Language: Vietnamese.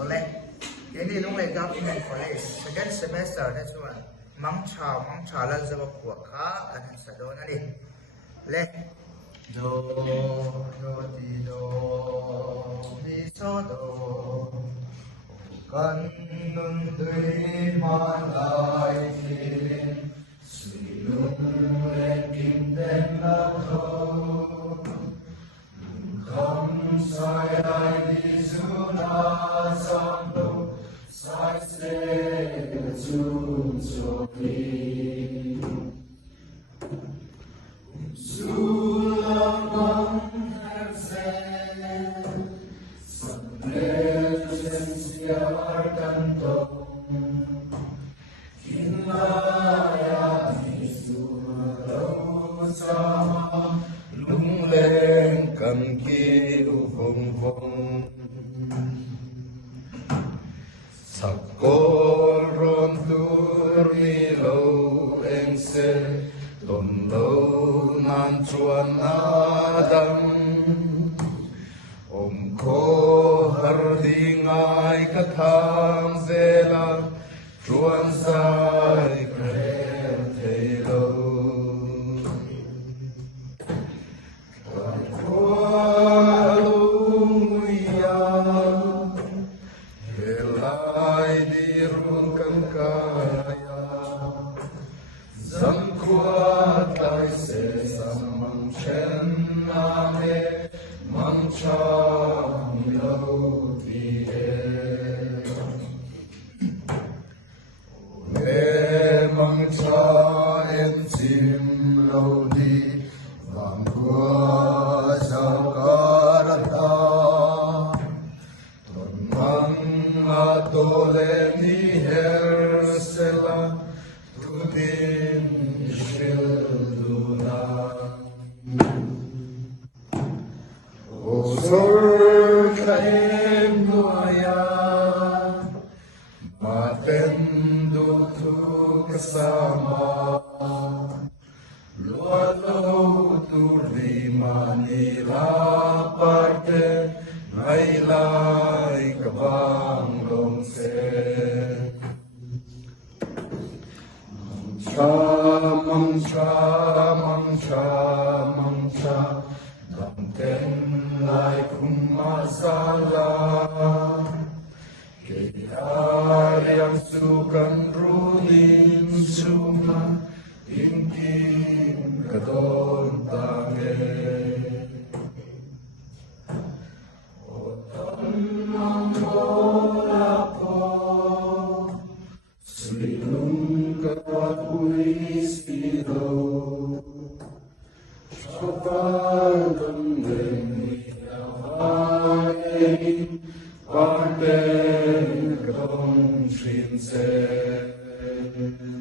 Oleh ini lung le government college second semester na chuan mangcha la zawa kwa kha an sa do na ni le do ti do mi so do kan nun dui ma lai tin sui lung le kim den la tho kam sai lai di su na sam do sai se chu cho ni su lam bang har se sam le chen siar kan to kin la ya ni su lo sa lung lên cầm kiêu vòng vòng sắc cô ron tur mi lâu em se tôn lâu nan chuan adam om ko har di ngai ka thang zela chuan sai kre thei lâu Amen.